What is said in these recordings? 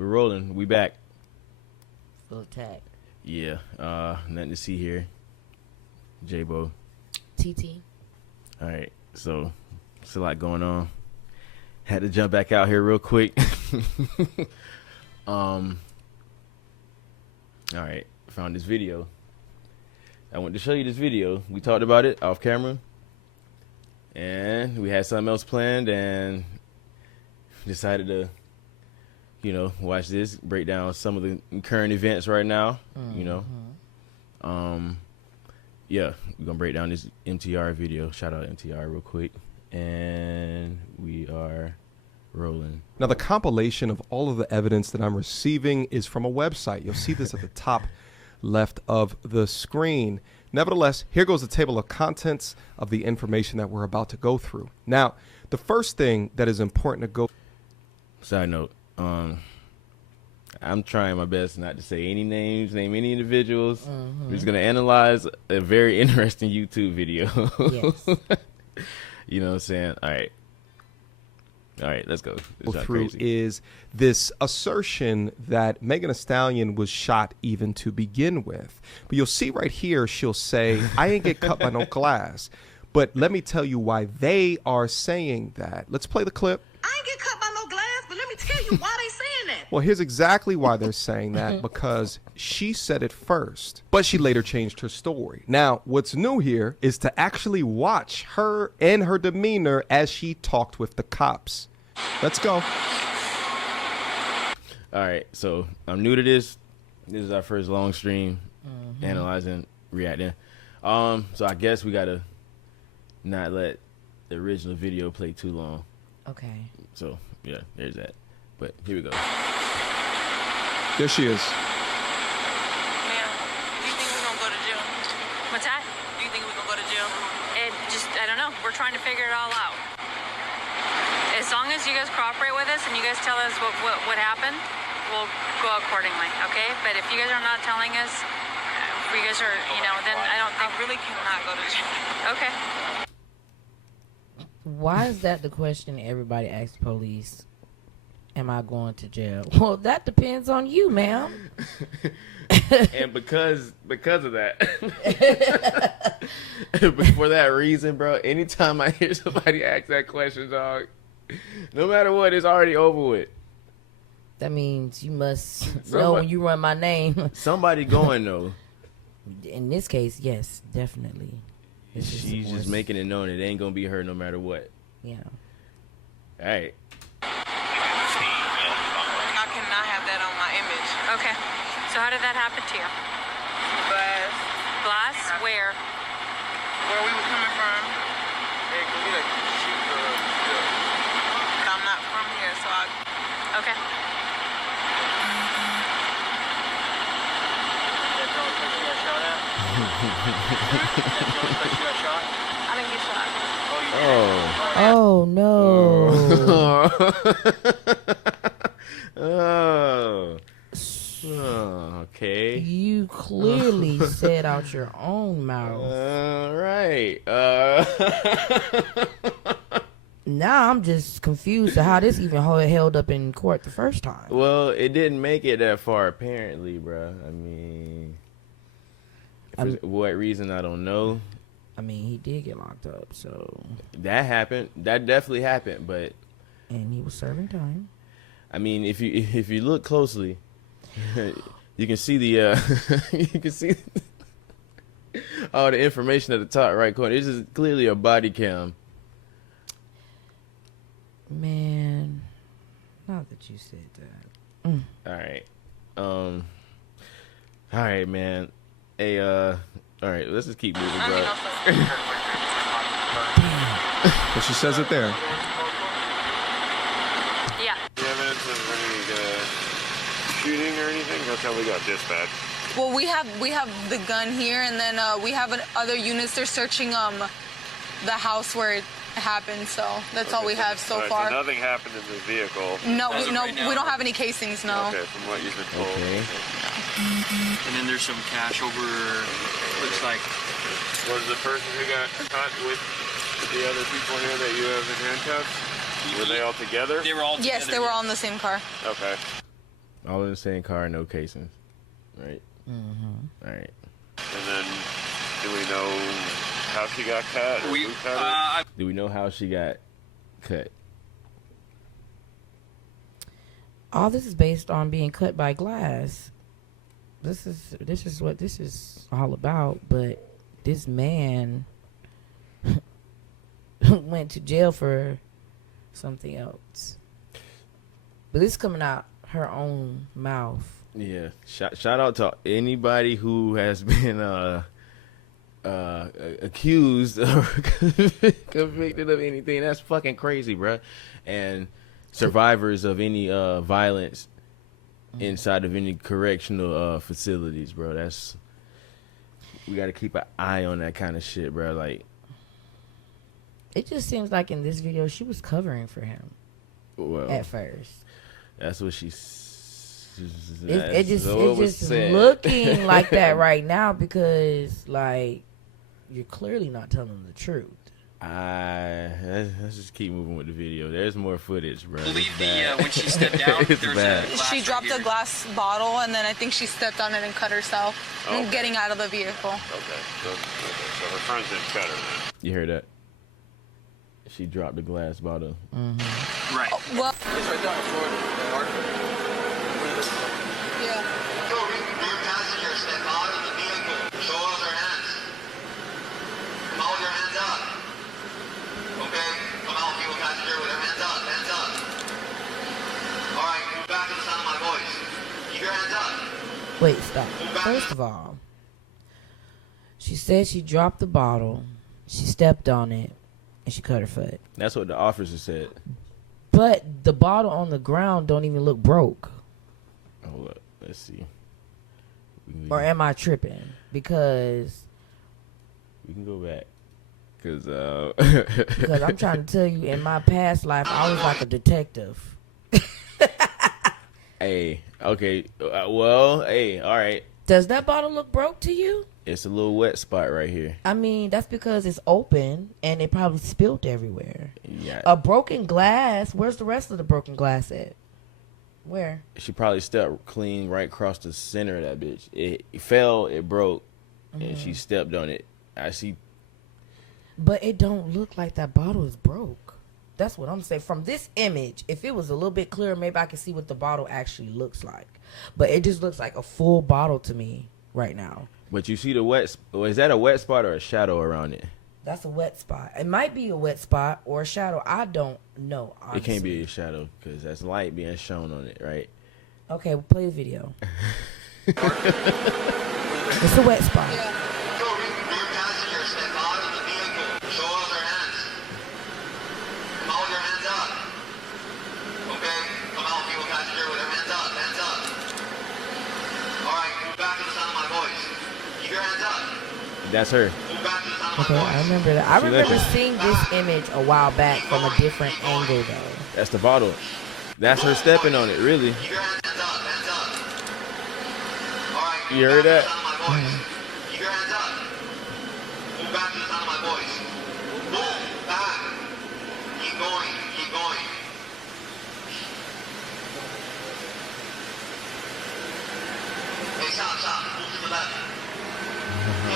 we're rolling. We back. Full attack. Yeah. Nothing to see here. J-Bo. TT. All right. So, it's a lot going on. Had to jump back out here real quick. All right. Found this video. I want to show you this video. We talked about it off camera. And we had something else planned and decided to, you know, watch this, break down some of the current events right now, you know. Yeah, we're going to break down this MTR video. Shout out MTR real quick. And we are rolling. Now, the compilation of all of the evidence that I'm receiving is from a website. You'll see this at the top left of the screen. Nevertheless, here goes the table of contents of the information that we're about to go through. Now, the first thing that is important to go. Side note, I'm trying my best not to say any names, name any individuals. We're just going to analyze a very interesting YouTube video. Yes. You know what I'm saying? All right. All right, let's go. Go through is this assertion that Megan Thee Stallion was shot even to begin with. But you'll see right here, she'll say, I ain't get cut by no glass. But let me tell you why they are saying that. Let's play the clip. I ain't get cut by no glass, but let me tell you why they saying that. Well, here's exactly why they're saying that, because she said it first, but she later changed her story. Now, what's new here is to actually watch her and her demeanor as she talked with the cops. Let's go. All right, so I'm new to this. This is our first long stream, analyzing, reacting. So I guess we gotta not let the original video play too long. Okay. So yeah, there's that. But here we go. There she is. Ma'am, do you think we're gonna go to jail? What's that? Do you think we're gonna go to jail? I don't know. We're trying to figure it all out. As long as you guys cooperate with us and you guys tell us what happened, we'll go accordingly, okay? But if you guys are not telling us, if you guys are, you know, then I don't think... I really cannot go to jail. Okay. Why is that the question everybody asks the police? Am I going to jail? Well, that depends on you, ma'am. And because of that, for that reason, bro, anytime I hear somebody ask that question, dog, no matter what, it's already over with. That means you must know when you run my name. Somebody going, though. In this case, yes, definitely. She's just making it known it ain't going to be her no matter what. Yeah. All right. I cannot have that on my image. Okay. So how did that happen to you? Glass. Glass? Where? Where we were coming from. Hey, can we shoot the I'm not from here, so I... Okay. that drone place you got shot at? That drone place you got shot? I didn't get shot. Oh, no. Okay. You clearly said out your own mouth. All right. Now I'm just confused to how this even held up in court the first time. Well, it didn't make it that far, apparently, bro. I mean, for what reason, I don't know. I mean, he did get locked up, so... That happened. That definitely happened, but... And he was serving time. I mean, if you look closely, you can see the you can see all the information at the top right corner. This is clearly a body cam. Man, not that you said that. All right, man. Hey, all right, let's just keep moving, bro. But she says it there. Yeah. Evidence of any shooting or anything? That's how we got dispatched. Well, we have the gun here, and then we have other units. They're searching the house where it happened. So that's all we have so far. So nothing happened in the vehicle. No, we don't have any casings. No. Okay, from what you've been told. Okay. And then there's some cash over, looks like. Was the person who got caught with the other people here that you have in handcuffs? Were they all together? They were all together. Yes, they were all in the same car. Okay. All in the same car, no casings. Right? Mm-hmm. All right. And then, do we know how she got cut? Or who cut her? Do we know how she got cut? All this is based on being cut by glass. This is what this is all about. But this man went to jail for something else. But this is coming out her own mouth. Yeah. Shout out to anybody who has been accused or convicted of anything. That's fucking crazy, bruh. And survivors of any violence inside of any correctional facilities, bro. We got to keep an eye on that kind of shit, bro. Like, it just seems like in this video she was covering for him at first. That's what she's. It's just looking like that right now because, like, you're clearly not telling the truth. Let's just keep moving with the video. There's more footage, bro. I believe when she stepped out, It's there's bad. a glass She right dropped here. a glass bottle, and then I think she stepped on it and cut herself. Okay. And getting out of the vehicle. Okay. So her friends didn't cut her then. You heard that? She dropped the glass bottle. Right. Well, yeah. Rear passenger, step out of the vehicle. Show us your hands. Come out with your hands up. Okay? Come out, people passenger, with your hands up. Hands up. All right, move back to the sound of my voice. Keep your hands up. Wait, stop. First of all, she said she dropped the bottle, she stepped on it, and she cut her foot. That's what the officer said. But the bottle on the ground don't even look broke. Hold up. Let's see. Or am I tripping? Because We can go back. Because I'm trying to tell you, in my past life, I was like a detective. Hey, okay. Well, hey, all right. Does that bottle look broke to you? It's a little wet spot right here. I mean, that's because it's open and it probably spilled everywhere. Yeah. A broken glass, where's the rest of the broken glass at? Where? She probably stepped clean right across the center of that bitch. It fell, it broke, and she stepped on it. I see. But it don't look like that bottle is broke. That's what I'm saying. From this image, if it was a little bit clearer, maybe I could see what the bottle actually looks like. But it just looks like a full bottle to me right now. But you see the wet. Is that a wet spot or a shadow around it? That's a wet spot. It might be a wet spot or a shadow. I don't know. Honestly. It can't be a shadow because that's light being shown on it, right? Okay, we'll play the video. It's a wet spot. Yeah. Rear passenger, step out of the vehicle. Show us your hands. Come out with your hands up. Okay? Come out, people passenger, with your hands up. Hands up. All right, move back to the sound of my voice. Keep your hands up. That's her. Move back to the sound of Okay, my I voice. remember that. I See, remember that's- seeing this image a while back from a different angle, though. That's the bottle. That's her stepping on it, really. Keep your hands up. Hands up. All right, You heard that? sound of my voice. Keep your hands up. Move back to the sound of my voice. Move back. Keep going. Keep going. Hey, stop, stop. Move to the left.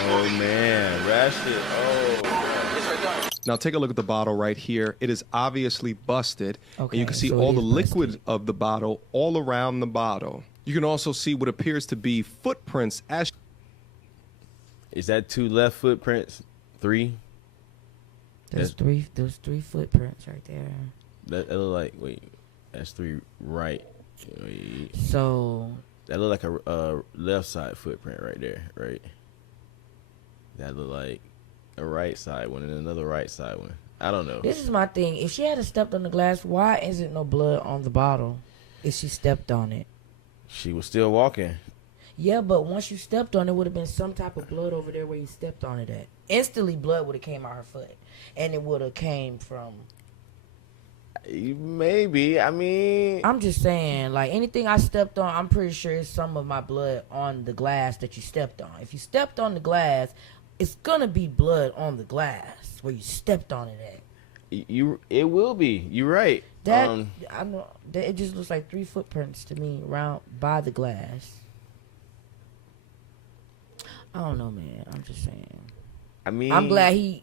Oh man, that shit. Oh. Now take a look at the bottle right here. It is obviously busted. And you Okay, can see so it all the is liquid busted. of the bottle all around the bottle. You can also see what appears to be footprints as Is that 2 left footprints? 3? There's three footprints right there. That look like. Wait, that's 3 right. Wait. So That look like a left side footprint right there, right? That look like a right side one and another right side one. I don't know. this is my thing. If she had stepped on the glass, why isn't no blood on the bottle if she stepped on it? She was still walking. Yeah, but once you stepped on it, would have been some type of blood over there where you stepped on it at. Instantly, blood would have came out her foot, and it would have came from. Maybe. I mean, I'm just saying, like anything I stepped on, I'm pretty sure it's some of my blood on the glass that you stepped on. If you stepped on the glass, it's gonna be blood on the glass where you stepped on it at. it will be. You're right. That I know that it just looks like 3 footprints to me around by the glass. I don't know, man. I'm just saying. I mean, I'm glad he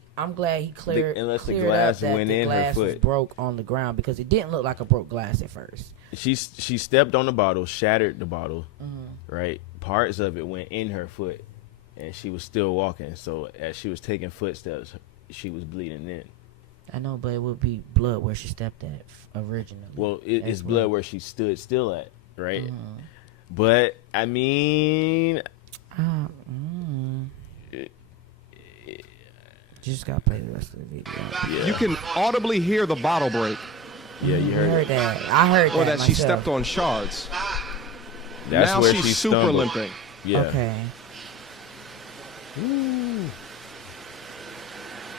cleared. Unless the cleared glass up that went the in her glass was foot. broke on the ground because it didn't look like a broke glass at first. She stepped on the bottle, shattered the bottle, Mm-hmm. right? Parts of it went in her foot, and she was still walking. So as she was taking footsteps, she was bleeding in. I know, but it would be blood where she stepped at originally. Well, it's as blood where she stood still at, right? Mhm. But I mean, Just gotta play the rest of the video. yeah, You can audibly hear the bottle break, yeah, you I heard heard it. that. I heard or that that she myself. stepped on shards. That's now where she's she super stumbled. limping. Yeah. Okay.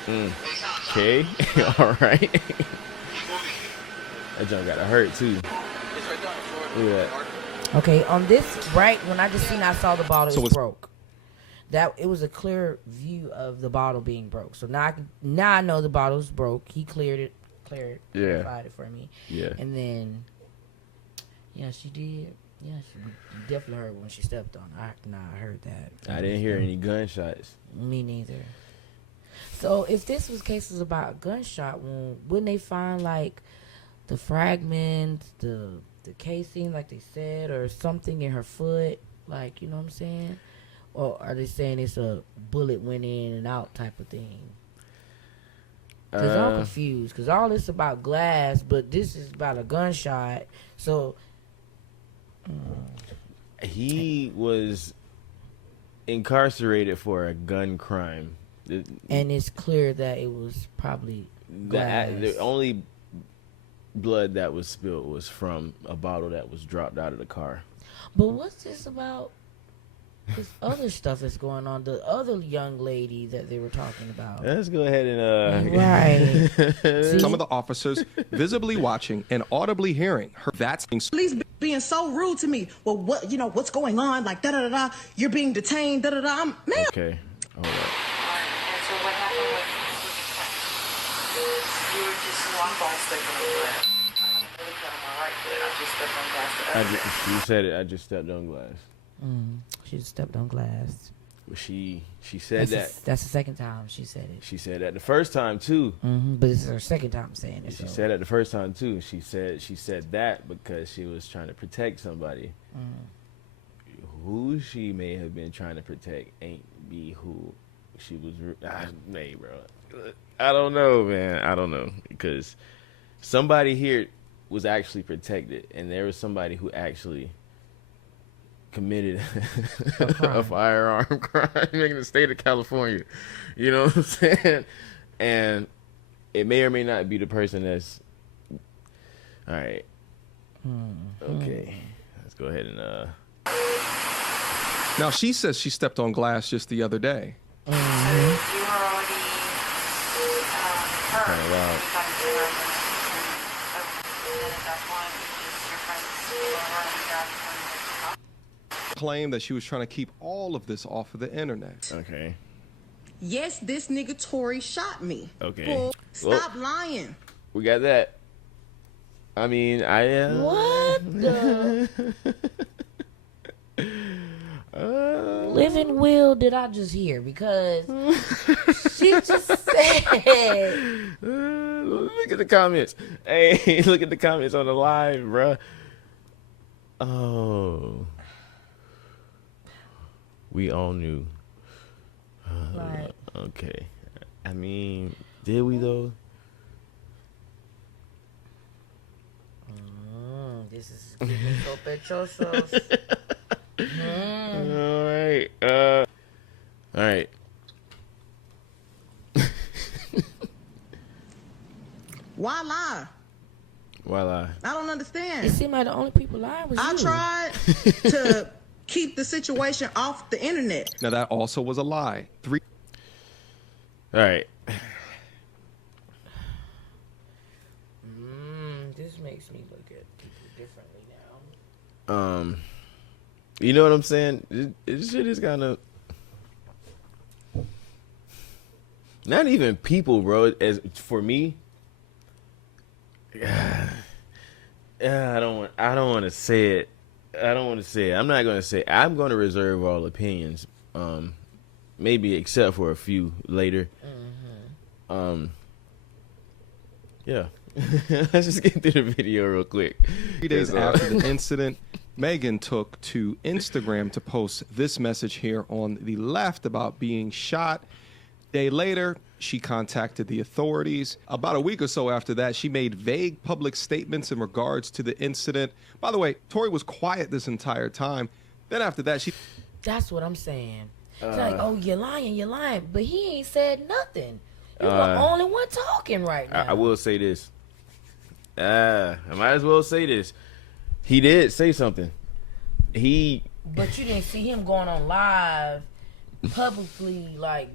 Okay. All right. That junk got to hurt too. Look at that. Okay. On this, right when I just seen, I saw the bottle So was it's- broke. That it was a clear view of the bottle being broke. So now I know the bottle's broke. He clarified it for me. Yeah. And then, yeah, she did. Yeah, you definitely heard when she stepped on. I heard that. I didn't hear any gunshots. Me neither. So if this was cases about gunshot wound, wouldn't they find like the fragments, the casing, like they said, or something in her foot? Like, you know what I'm saying? Or are they saying it's a bullet went in and out type of thing? Because I'm confused. Because all this about glass, but this is about a gunshot. So He was incarcerated for a gun crime. and it's clear that it was probably glass. The only blood that was spilled was from a bottle that was dropped out of the car. But what's this about? This other stuff that's going on. The other young lady that they were talking about. Let's go ahead and Right. Some of the officers visibly watching and audibly hearing her. That's Police being so rude to me. Well, what's going on? Like, da-da-da-da, you're being detained, da-da-da. Man. Okay. Hold up. And so what happened with you were just one ball stepping on the glass. I'm really cut on my right foot. I just stepped on glass the other day. You said it. I just stepped on glass. She just stepped on glass. She said that. That's the second time she said it. She said that the first time too. But it's her second time saying it. She so. said that the first time too. She said that because she was trying to protect somebody. Who she may have been trying to protect ain't be who she was. Hey, bro. I don't know, man. I don't know because somebody here was actually protected, and there was somebody who actually committed a firearm crime in the state of California. You know what I'm saying? And it may or may not be the person that's all right. Okay. Let's go ahead and now she says she stepped on glass just the other day. You were already hurt. Kinda loud. You got into her and then at that point, just your friends were running down from the Claim that she was trying to keep all of this off of the internet. okay. Yes, this nigga Tory shot me. Okay. Bull, Well- stop lying. We got that. I mean, What the living will did I just hear? Because she just said. look at the comments. Hey, look at the comments on the live, bruh. Oh. We all knew. Right. Okay. I mean, did we though? This is getting so pictures. All right. All right. Why lie? Voila. I don't It understand. seemed like the only people lying was I you. tried to keep the situation off the internet. Now that also was a lie. All right. This makes me look at people differently now. You know what I'm saying? This shit is kind of not even people, bro. As for me, I don't want to say it. I don't want to say it. I'm not going to say it. I'm going to reserve all opinions. Maybe except for a few later. Yeah. Let's just get through the video real quick. 3 days after the incident, Megan took to Instagram to post this message here on the left about being shot. A day later, she contacted the authorities. About a week or so after that, she made vague public statements in regards to the incident. By the way, Tory was quiet this entire time. Then after that, she... That's what I'm saying. It's like, oh, you're lying. But he ain't said nothing. You're the only one talking right now. I will say this. I might as well say this. He did say something. But you didn't see him going on live publicly, like...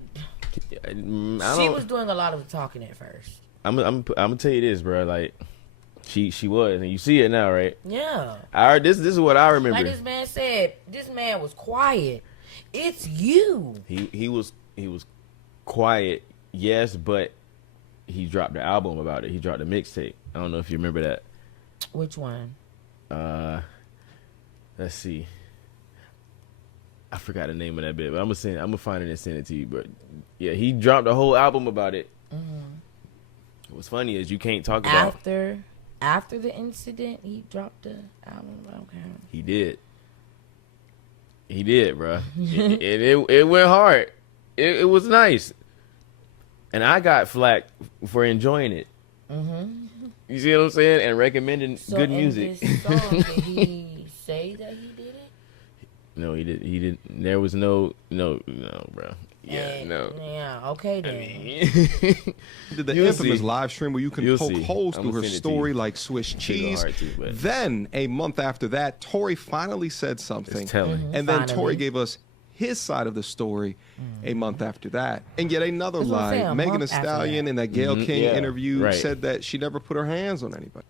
She was doing a lot of talking at first. I'm gonna tell you this, bro. Like, she was, and you see it now, right? Yeah. This is what I remember. Like this man said, this man was quiet. It's you. He was quiet, yes, but he dropped the album about it. He dropped the mixtape. I don't know if you remember that. Which one? Let's see. I forgot the name of that bit, but I'm gonna find it and send it to you. But yeah, he dropped a whole album about it. What's funny is you can't talk about after the incident. He dropped the album. Okay. He did, bro. it went hard. It was nice, and I got flack for enjoying it. You see what I'm saying? And recommending good music. This song, did he say that he did it? No, he didn't. There was no, bro. Yeah, no. Yeah, okay then. Did the infamous live stream where you can poke holes through her story like Swiss cheese. Then, a month after that, Tory finally said something. And then Tory gave us his side of the story a month after that. And yet another lie. Megan Thee Stallion in that Gayle King interview said that she never put her hands on anybody.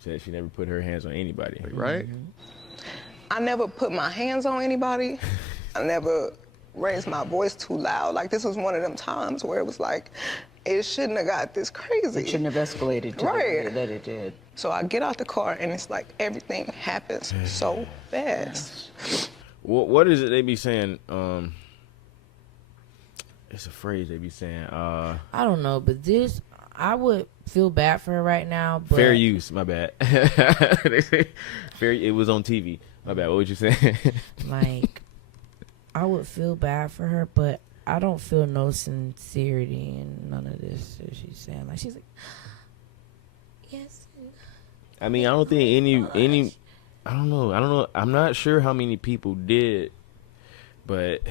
Said she never put her hands on anybody. Right? I never put my hands on anybody. I never raised my voice too loud. Like, this was one of them times where it was like, it shouldn't have got this crazy. It shouldn't have escalated to the way that it did. So I get out the car and it's like everything happens so fast. What is it they be saying? It's a phrase they be saying. I don't know, but I would feel bad for her right now. But fair use, my bad. It was on TV. My bad. What would you say? Like, I would feel bad for her, but I don't feel no sincerity in none of this that she's saying. Like, she's like, yes. I mean, I don't think any. I don't know. I'm not sure how many people did, but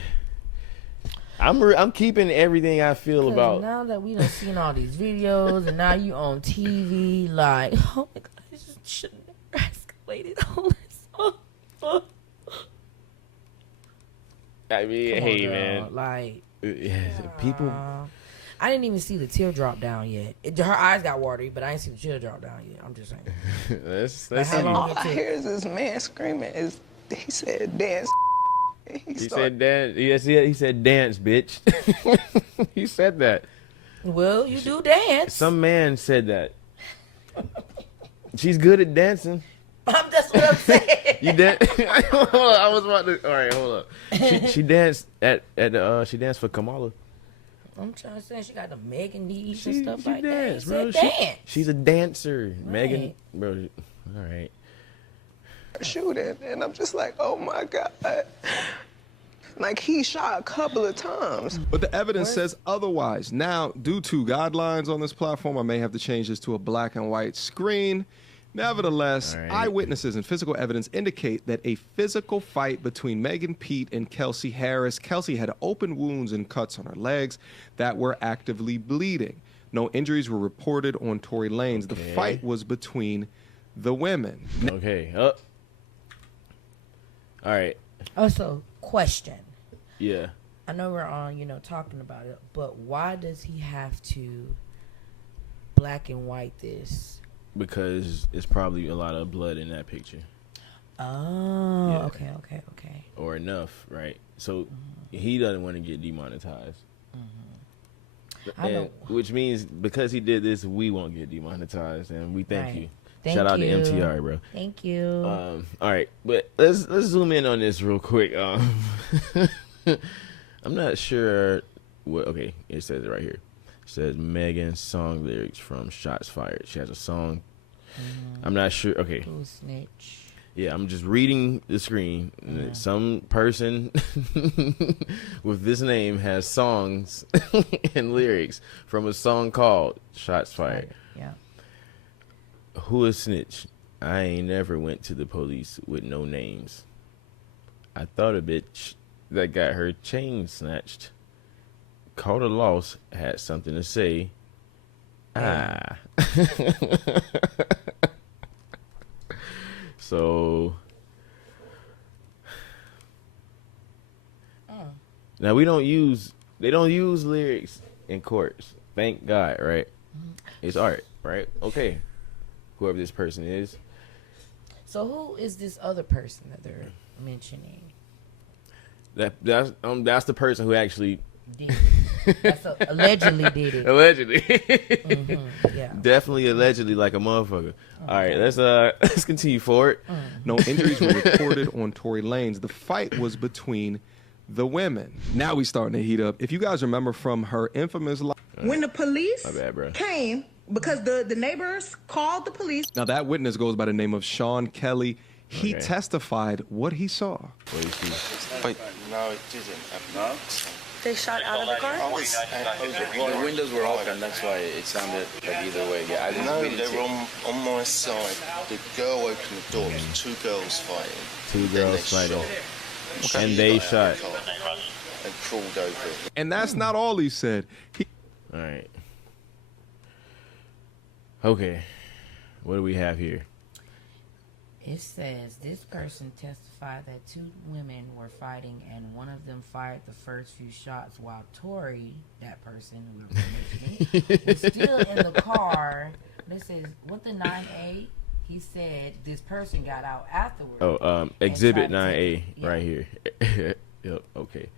I'm keeping everything I feel about. Now that we done seen all these videos and now you on TV, like, oh my God, I just should have never escalated all this. I mean, hey, man. Like, people. I didn't even see the teardrop down yet. Her eyes got watery, but I didn't see the teardrop down yet. I'm just saying. let's see. All I hear is this man screaming. He said dance. He said dance. Yes, he said dance, bitch. He said that. Well, you do dance. Some man said that. She's good at dancing. That's what I'm saying. You dance? I was about to. All right, hold up. She danced she danced for Kamala. I'm trying to say she got the Megan Thee and stuff like dance, that. Bro. Dance. She's a dancer, Right. Megan. Bro, all right. Shooting, and I'm just like, oh my God. Like, he shot a couple of times. But the evidence says otherwise. Now, due to guidelines on this platform, I may have to change this to a black and white screen. Nevertheless, eyewitnesses and physical evidence indicate that a physical fight between Megan Pete and Kelsey Harris. Kelsey had open wounds and cuts on her legs that were actively bleeding. No injuries were reported on Tory Lanez. The fight was between the women. Okay. All right. Also, question. Yeah. I know we're on, talking about it, but why does he have to black and white this? Because it's probably a lot of blood in that picture. Oh, yeah. Okay. Or enough, right? So he doesn't want to get demonetized. Which means because he did this, we won't get demonetized, and we thank you. Thank Shout out you. to MTR, bro. Thank you. All right, but let's zoom in on this real quick. I'm not sure what. Okay, it says it right here. It says Megan song lyrics from Shots Fired. She has a song. I'm not sure. Okay. Who snitch? Yeah, I'm just reading the screen. Some person with this name has songs and lyrics from a song called Shots Fired. Yeah. Who is snitch? I ain't never went to the police with no names. I thought a bitch that got her chain snatched called a loss, had something to say. So now they don't use lyrics in courts. Thank God, right? It's art, right? Okay. Whoever this person is. So who is this other person that they're mentioning? That's the person who actually did it. Allegedly did it. Allegedly. Yeah. Definitely allegedly like a motherfucker. All right, let's continue forward. No injuries were reported on Tory Lanez. The fight was between the women. Now we starting to heat up. If you guys remember from her infamous life. When the police My bad, bro. came, because the neighbors called the police. Now that witness goes by the name of Sean Kelly. He testified what he saw. What do you see? Wait, no, it didn't. No? They shot out of the car? The windows were open, that's why it sounded like either way. Yeah, I didn't really they were on my side. The girl opened the door. There was two girls fighting. Two girls fighting. And they shot. And crawled over. And that's not all he said. All right. Okay. What do we have here? It says this person testified that two women were fighting and one of them fired the first few shots while Tory, that person who we're mentioning, was still in the car. This is with the 9A. He said this person got out afterwards. Oh, Exhibit 9A right here. Yep. Okay.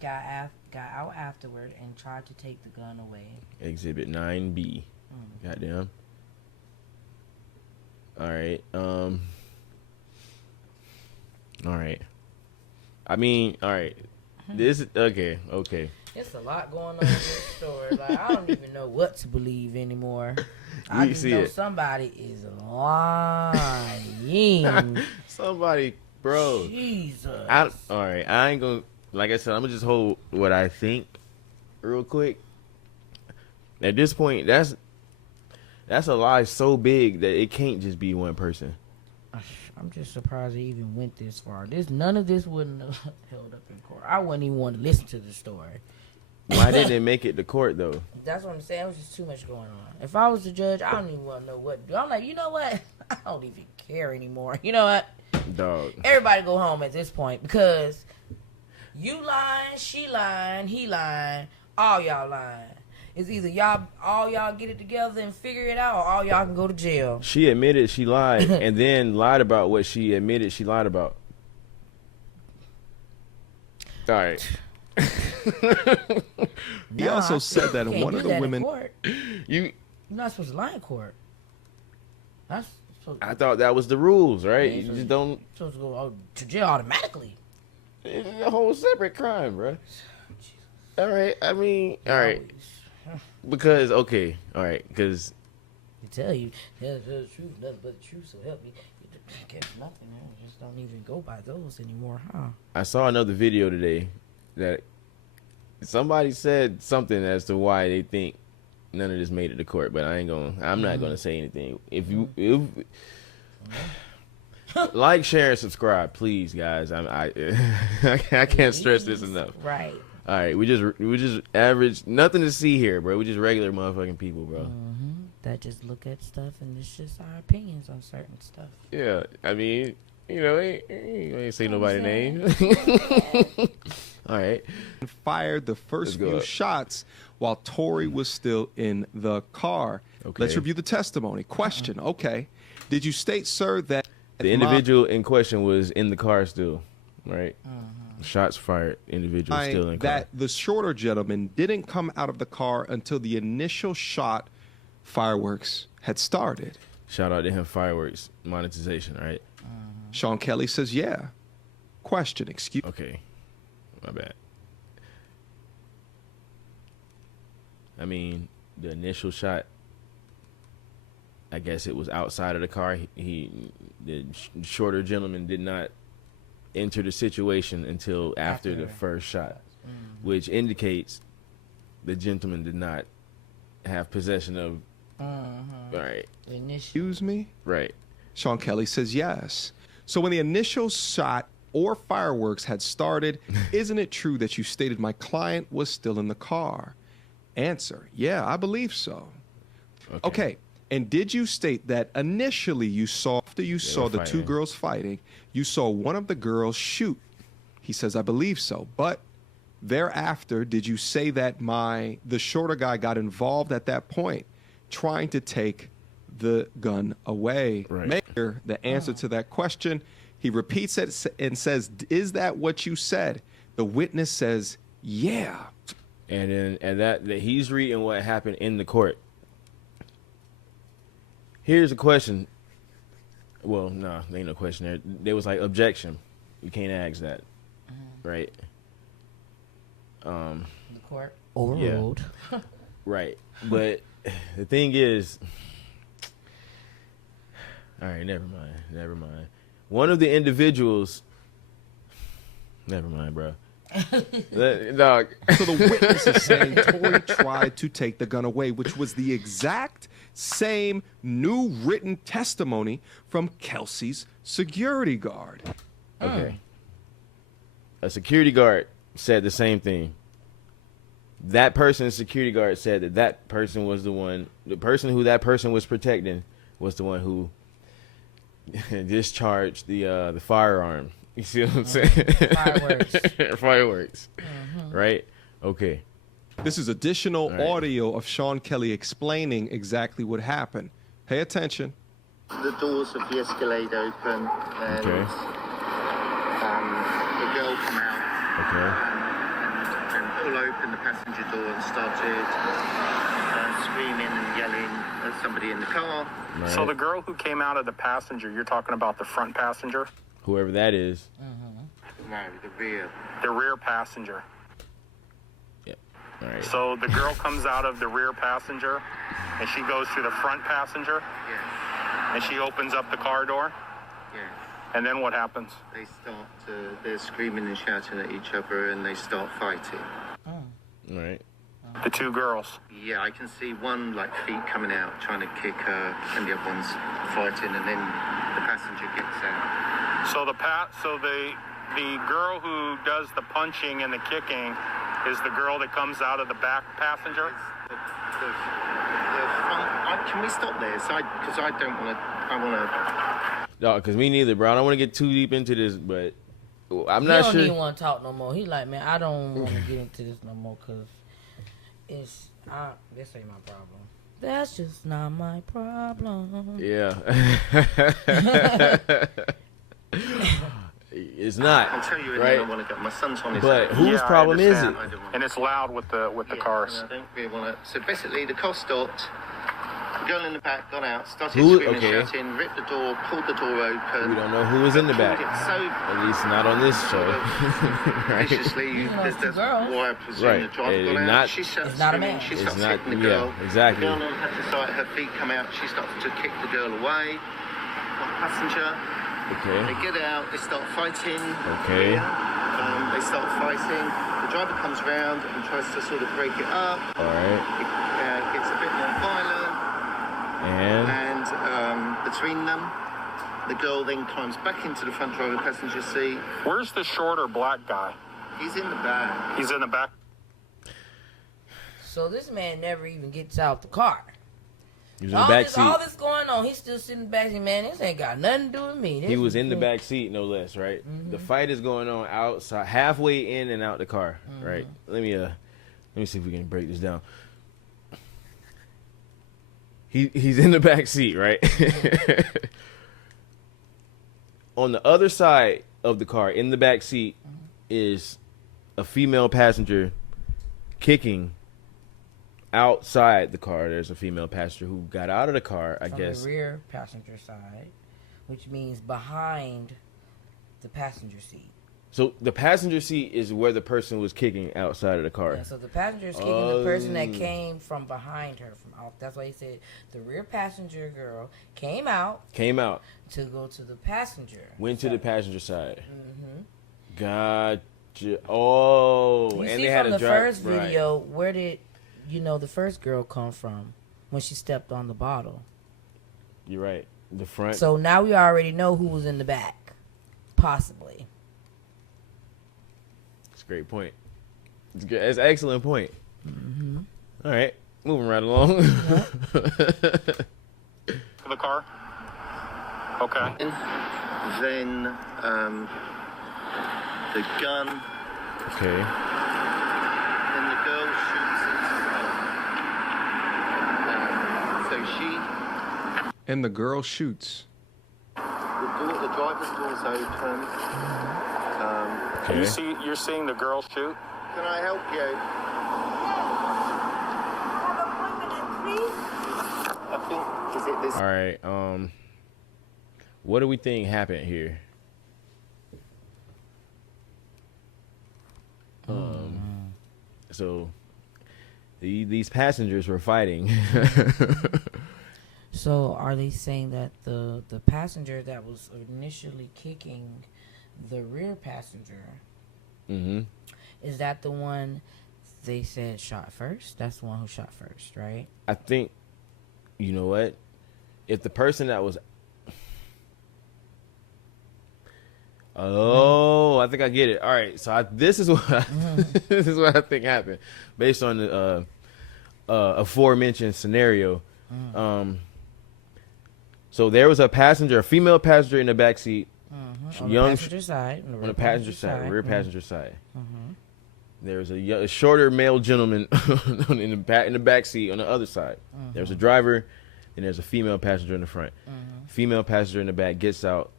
Got out afterward and tried to take the gun away. Exhibit 9B. Goddamn. All right. All right. I mean, all right. This okay. There's a lot going on in this story. Like I don't even know what to believe anymore. I just know somebody is lying. Somebody, bro. Jesus. All right. I ain't gonna. Like I said, I'm gonna just hold what I think, real quick. At this point, that's a lie so big that it can't just be one person. I'm just surprised it even went this far. None of this wouldn't have held up in court. I wouldn't even want to listen to the story. Why didn't it make it to court though? That's what I'm saying. It was just too much going on. If I was the judge, I don't even want to know what to do. I'm like, you know what? I don't even care anymore. You know what? Dog. Everybody go home at this point because you lying, she lying, he lying, all y'all lying. It's either all y'all get it together and figure it out, or all y'all can go to jail. She admitted she lied and then lied about what she admitted she lied about. All right. He also said that one of the women. You're not supposed to lie in court. I thought that was the rules, right? You just don't supposed to go to jail automatically. It's a whole separate crime, bro. All right. I mean, all right. Because all right, because tell the truth, nothing but the truth. So help me. Guess nothing. I just don't even go by those anymore, huh? I saw another video today that somebody said something as to why they think none of this made it to court, but I'm not gonna say anything. If like, share, and subscribe, please, guys. I can't stress this enough. Right. All right, we just average, nothing to see here, bro. We just regular motherfucking people, bro. That just look at stuff and it's just our opinions on certain stuff. Yeah, I mean, you know, ain't say nobody's name. All right. Fired the first few shots while Tory was still in the car. Okay. Let's review the testimony. Question, okay. Did you state, sir, that the individual in question was in the car still, right? Shots fired. Individual still in car. That the shorter gentleman didn't come out of the car until the initial shot fireworks had started. Shout out to him. Fireworks monetization, right? Sean Kelly says, yeah. Question, excuse. Okay, my bad. I mean, the initial shot, I guess it was outside of the car. The shorter gentleman did not enter the situation until after the first shot, which indicates the gentleman did not have possession of. Right. Excuse me? Right. Sean Kelly says yes. So when the initial shot or fireworks had started, isn't it true that you stated my client was still in the car? Answer, yeah, I believe so. Okay. And did you state that initially you saw, after you saw the two girls fighting, you saw one of the girls shoot? He says, I believe so. But thereafter, did you say that the shorter guy got involved at that point, trying to take the gun away? Right. Mayor, the answer to that question, he repeats it and says, is that what you said? The witness says, yeah. And then that he's reading what happened in the court. Here's a question. Well, no, there ain't no question there. There was like objection. You can't ask that, right? The court overruled. Yeah. Right, but the thing is, all right, never mind. One of the individuals, never mind, bro. Dog. So the witness is saying Tory tried to take the gun away, which was the exact same new written testimony from Kelsey's security guard. Okay. A security guard said the same thing. That person's security guard said that person was the person who that person was protecting was the one who discharged the firearm. You see what I'm saying? Fireworks. Right? Okay. This is additional audio of Sean Kelly explaining exactly what happened. Pay attention. The doors of the Escalade open, and the girl come out and pull open the passenger door and started screaming and yelling at somebody in the car. Right. So the girl who came out of the passenger, you're talking about the front passenger? Whoever that is. No, the rear. The rear passenger. Yep. All right. So the girl comes out of the rear passenger, and she goes to the front passenger? Yeah. And she opens up the car door? Yeah. And then what happens? They start they're screaming and shouting at each other, and they start fighting. Right. The two girls? Yeah, I can see one, like, feet coming out, trying to kick her, and the other one's fighting, and then the passenger gets out. So the girl who does the punching and the kicking is the girl that comes out of the back passenger? The front, can we stop there? Because I don't want to. I want to. No, because me neither, bro. I don't want to get too deep into this, but I'm not sure. He don't even want to talk no more. He like, man, I don't want to get into this no more because this ain't my problem. That's just not my problem. Yeah. It's not. I'll tell you, right? I want to go. My son's on his But own. whose problem is it? And it's loud with the cars. I don't really want to. So basically, the car stopped. The girl in the back got out, started Who- screaming, okay. shouting, ripped the door, pulled the door open. We don't know who was in the back. So At least not on this show. Right? viciously, that's why I presume Right. the driver It's got out. not- She started It's not a screaming, man. she It's starts not- hitting the girl. yeah, exactly. The girl had to start, her feet come out, she started to kick the girl away. One passenger. Okay. They get out, they start fighting. Okay. They start fighting. The driver comes round and tries to sort of break it up. All right. It gets a bit more violent. And Between them, the girl then climbs back into the front driver passenger seat. Where's the shorter black guy? He's in the back. He's in the back? So this man never even gets out the car. he was in the back seat. All this going on, he's still sitting in the back seat. Man, this ain't got nothing to do with me. He was in the back seat, no less, right? The fight is going on outside, halfway in and out the car, right? Let me see if we can break this down. He's in the back seat, right? On the other side of the car, in the back seat, is a female passenger kicking outside the car. There's a female passenger who got out of the car, I guess. From the rear passenger side, which means behind the passenger seat. So the passenger seat is where the person was kicking outside of the car. Yeah, so the passenger is kicking the person that came from behind her. That's why he said the rear passenger girl came out to go to the passenger. Went to the passenger side. Mm-hmm. Gotcha. Oh, You and see they had from a the drive. first video, where did the first girl come from when she stepped on the bottle? You're right. The front. So now we already know who was in the back, possibly. That's a great point. It's good. That's an excellent point. Mm-hmm. All right, moving right along. The car. Okay. Then the gun. Okay. Then the girl shoots into so she. And the girl shoots. The driver's door's open. You're seeing the girl shoot? Can I help you? I think is it this? All right. What do we think happened here? So these passengers were fighting. So are they saying that the passenger that was initially kicking the rear passenger, is that the one they said shot first? That's the one who shot first, right? I think, you know what? If the person that was... Oh, I think I get it. All right, so this is what this is what I think happened, based on the aforementioned scenario. So there was a female passenger in the back seat, On the passenger side, on the passenger side, rear passenger side. There was a shorter male gentleman in the back seat on the other side. There's a driver, and there's a female passenger in the front. Female passenger in the back gets out.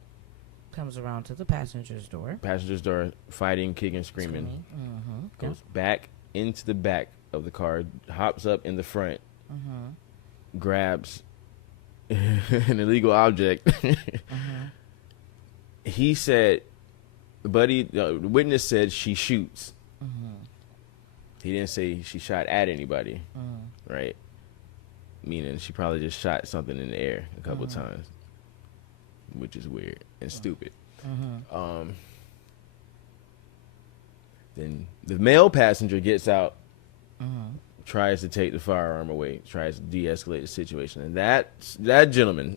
Comes around to the passenger's door. Passenger's door, fighting, kicking, screaming. Goes back into the back of the car, hops up in the front, grabs an illegal object. He said, the witness said she shoots. He didn't say she shot at anybody, right? Meaning she probably just shot something in the air a couple times, which is weird and stupid. Then the male passenger gets out, tries to take the firearm away, tries to de-escalate the situation, and that gentleman,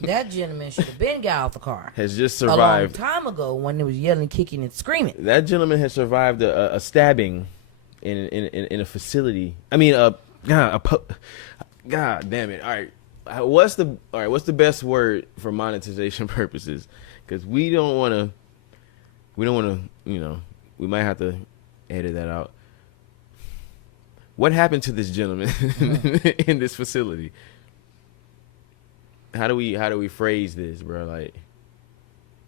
that gentleman should have been got out the car. Has just survived a long time ago when it was yelling, kicking, and screaming. That gentleman has survived a stabbing in a facility. I mean, God damn it! All right, what's the best word for monetization purposes? Because we don't want to. We might have to edit that out. What happened to this gentleman in this facility? How do we phrase this, bro? Like,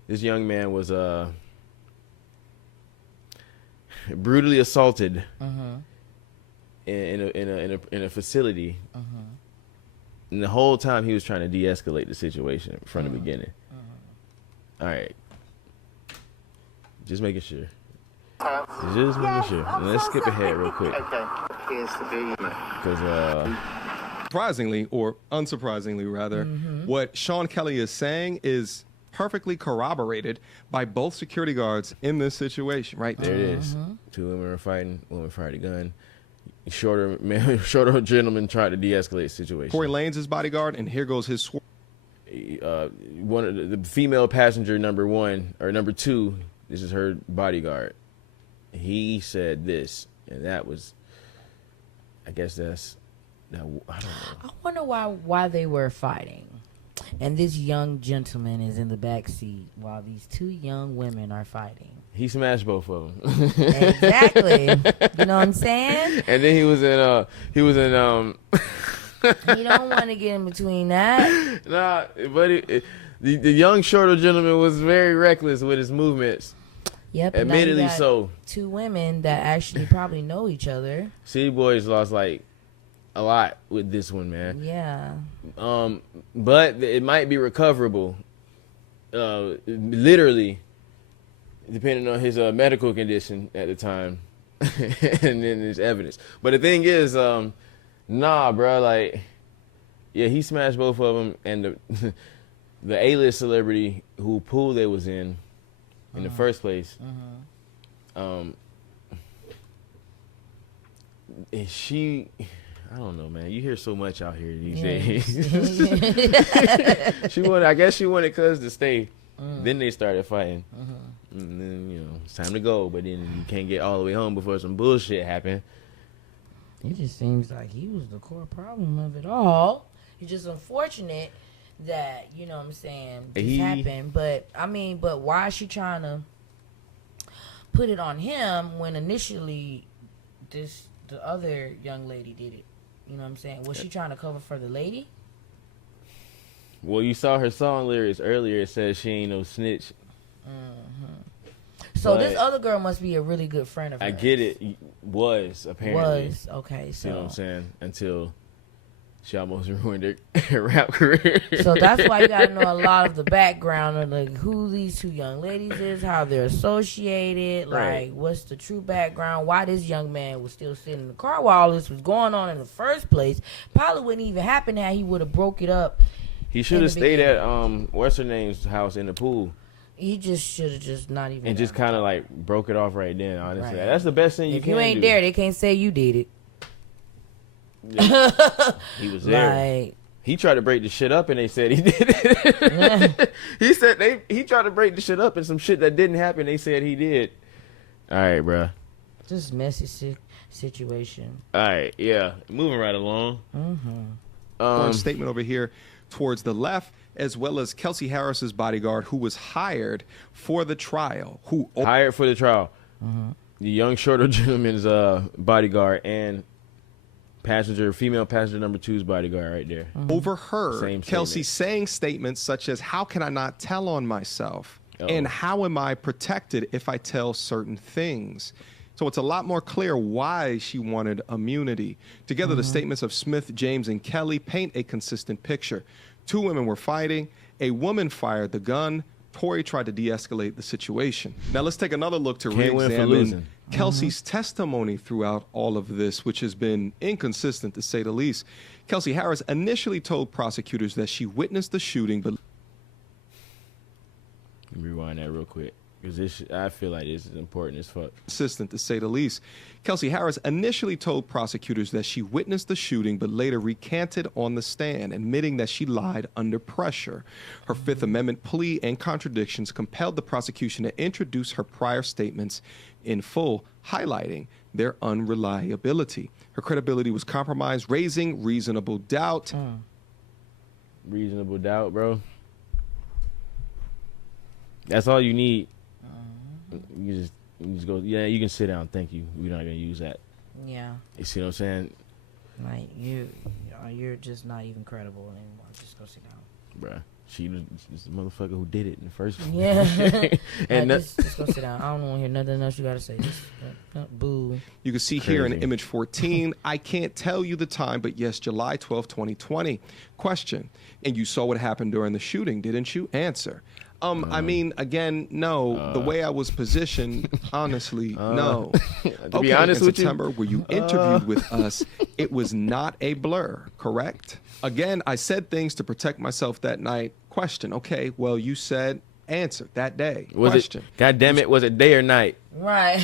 this young man was brutally assaulted in a facility, and the whole time he was trying to de-escalate the situation from the beginning. All right, just making sure. Just making sure. And let's skip ahead real quick. Okay, appears to be. Because surprisingly, or unsurprisingly rather, what Sean Kelly is saying is perfectly corroborated by both security guards in this situation. Right there, it is. Two women are fighting. Woman fired a gun. Shorter gentleman tried to de-escalate the situation. Tory Lanez is bodyguard, and here goes his. One of the female passenger number 2. This is her bodyguard. He said this, and that was, I guess that's, I don't know. I wonder why they were fighting. And this young gentleman is in the back seat while these two young women are fighting. He smashed both of them. Exactly. You know what I'm saying? And then he was in You don't want to get in between that. Nah, but the young shorter gentleman was very reckless with his movements. Yep. and now you Admittedly got so. 2 women that actually probably know each other. City Boys lost like a lot with this one, man. Yeah. But it might be recoverable. Literally, depending on his medical condition at the time, and then there's evidence. But the thing is, nah, bro. Like, yeah, he smashed both of them, and the A-list celebrity who pool they was in the first place. And she, I don't know, man. You hear so much out here these days. I guess she wanted Cuz to stay. Then they started fighting. And then, you know, it's time to go. But then you can't get all the way home before some bullshit happened. It just seems like he was the core problem of it all. It's just unfortunate that, you know what I'm saying, this happened. But, I mean, why is she trying to put it on him when initially the other young lady did it? You know what I'm saying? Was she trying to cover for the lady? Well, you saw her song lyrics earlier. It says she ain't no snitch. So this other girl must be a really good friend of hers. I get it. Was, apparently. Was, okay. So. You know what I'm saying? Until she almost ruined her rap career. So that's why you got to know a lot of the background of like who these 2 young ladies is, how they're associated, Right. like what's the true background, why this young man was still sitting in the car while all this was going on in the first place. Probably wouldn't even happen had he would have broke it up. He should have stayed at what's her name's house in the pool. He just should have just not even. And just kind of like broke it off right then. Honestly, Right. that's the best thing you if can do. you ain't there, they can't say you did it. Yeah. He was there. Like, he tried to break the shit up, and they said he did it. He said he tried to break the shit up, and some shit that didn't happen, they said he did. All right, bro. just messy situation. All right, yeah. Moving right along. Statement over here towards the left, as well as Kelsey Harris's bodyguard, who was hired for the trial. Hired for the trial. The young shorter gentleman's bodyguard and female passenger number 2's bodyguard right there. Overheard Same Kelsey statement. saying statements such as, "How can I not tell on myself?" And "How am I protected if I tell certain things?" So it's a lot more clear why she wanted immunity. Together, the statements of Smith, James, and Kelly paint a consistent picture. 2 women were fighting. A woman fired the gun. Tory tried to de-escalate the situation. Now let's take another look to Can't win for re-examine losing. Kelsey's testimony throughout all of this, which has been inconsistent to say the least. Kelsey Harris initially told prosecutors that she witnessed the shooting, but Rewind that real quick, because I feel like this is important as fuck. consistent to say the least. Kelsey Harris initially told prosecutors that she witnessed the shooting, but later recanted on the stand, admitting that she lied under pressure. Her Fifth Amendment plea and contradictions compelled the prosecution to introduce her prior statements in full, highlighting their unreliability. Her credibility was compromised, raising reasonable doubt. Reasonable doubt, bro. That's all you need. You just go, yeah, you can sit down. Thank you. We're not going to use that. Yeah. You see what I'm saying? Like, you're just not even credible anymore. Just go sit down. Bruh. She was the motherfucker who did it in the first place. Yeah. And just go sit down. I don't want to hear nothing else you got to say. Just boo. You can see here in image 14, I can't tell you the time, but yes, July 12, 2020. Question, and you saw what happened during the shooting, didn't you? Answer. I mean, again, no. The way I was positioned, honestly, no. To be honest in with September, where you interviewed with us, it was not a blur, correct? Again, I said things to protect myself that night. Question, okay, well, you said answer that day. Question. God damn it, was it day or night? Right.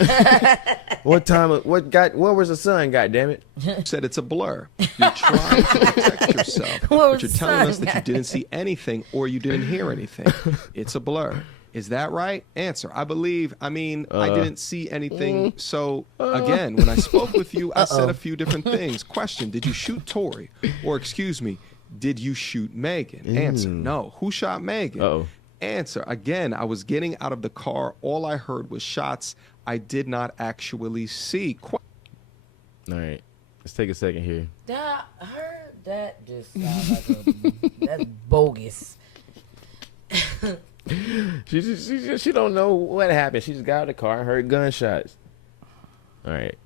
What time? What was the sun? God damn it! Said it's a blur. You're trying to protect yourself, but you're telling us that you didn't see anything or you didn't hear anything. It's a blur. Is that right? Answer. I believe. I mean, I didn't see anything. So again, when I spoke with you, I said a few different things. Question: did you shoot Tory? Or excuse me, did you shoot Megan? Answer: no. Who shot Megan? Answer. Again, I was getting out of the car. All I heard was shots. I did not actually see. All right. Let's take a second here. That just sounds like that's bogus. She don't know what happened. She just got out of the car and heard gunshots. All right.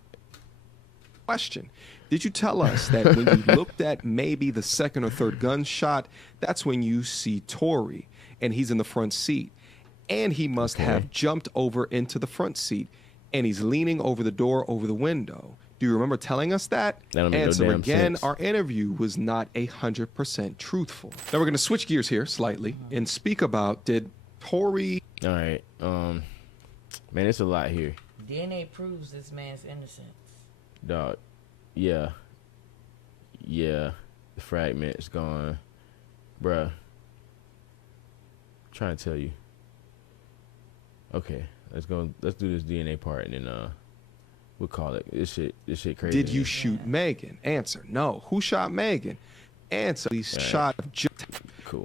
Question. Did you tell us that when you looked at maybe the second or third gunshot, that's when you see Tory and he's in the front seat and he must have jumped over into the front seat and he's leaning over the door over the window? Do you remember telling us that? That don't make Answer no damn again, sense. our interview was not 100% truthful. Now we're going to switch gears here slightly and speak about, did Tory... All right. Man, it's a lot here. DNA proves this man's innocence. Dog. Yeah. The fragment's gone. Bruh. Trying to tell you. Okay. Let's do this DNA part and then we'll call it. This shit crazy. Did you shoot Megan? Answer, no. Who shot Megan? Answer, he shot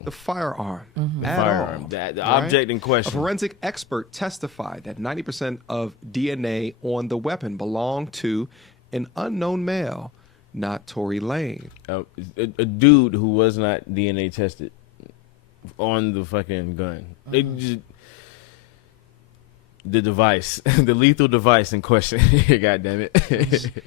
the firearm. The At firearm. all. The object in question. A forensic expert testified that 90% of DNA on the weapon belonged to an unknown male, not Tory Lanez. A dude who was not DNA tested on the fucking gun. They just... The device, the lethal device in question. God damn it.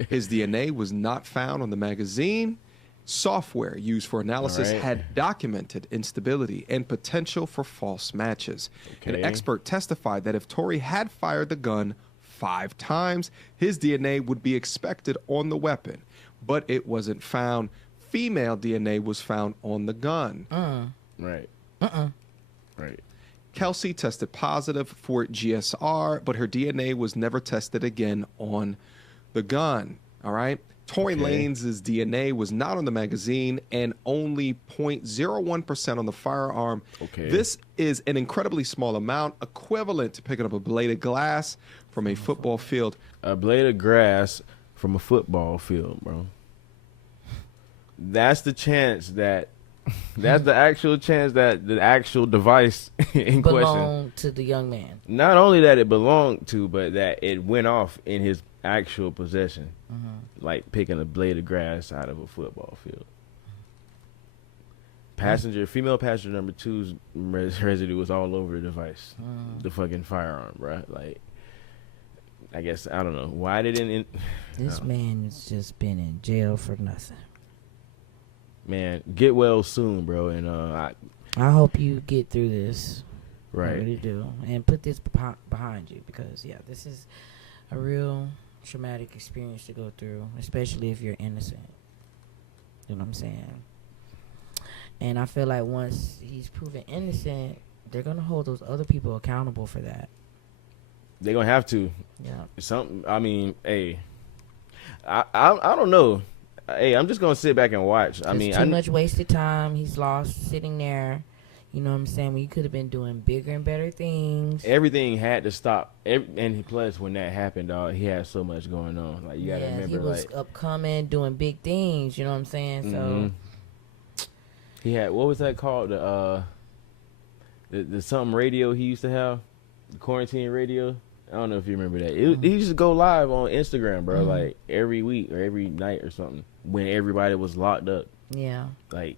His DNA was not found on the magazine. Software used for analysis had documented instability and potential for false matches. Okay. An expert testified that if Tory had fired the gun 5 times, his DNA would be expected on the weapon, but it wasn't found. Female DNA was found on the gun. Right. Right. Kelsey tested positive for GSR, but her DNA was never tested again on the gun. All right. Tory Lanez's DNA was not on the magazine and only 0.01% on the firearm. Okay. This is an incredibly small amount, equivalent to picking up a blade of glass from a football field. A blade of grass from a football field, bro. That's the chance that... That's the actual chance that the actual device in question belonged to the young man. Not only that it belonged to, but that it went off in his actual possession. Like picking a blade of grass out of a football field. Female passenger number 2's residue was all over the device. The fucking firearm, bro. Like, I guess, I don't know. Why didn't... This man's just been in jail for nothing. Man, get well soon, bro. And I hope you get through this. Right. I really do. And put this behind you because, yeah, this is a real traumatic experience to go through, especially if you're innocent. You know what I'm saying? And I feel like once he's proven innocent, they're going to hold those other people accountable for that. They're going to have to. Yeah. I mean, hey, I don't know. Hey, I'm just gonna sit back and watch. Too much wasted time. He's lost sitting there. You know what I'm saying? When you could have been doing bigger and better things. Everything had to stop. And plus, when that happened, dog, he had so much going on. Like you gotta remember, he was upcoming, doing big things. You know what I'm saying? So he had, what was that called? The something radio he used to have, the quarantine radio. I don't know if you remember that. He used to go live on Instagram, bro, like every week or every night or something when everybody was locked up. Yeah. Like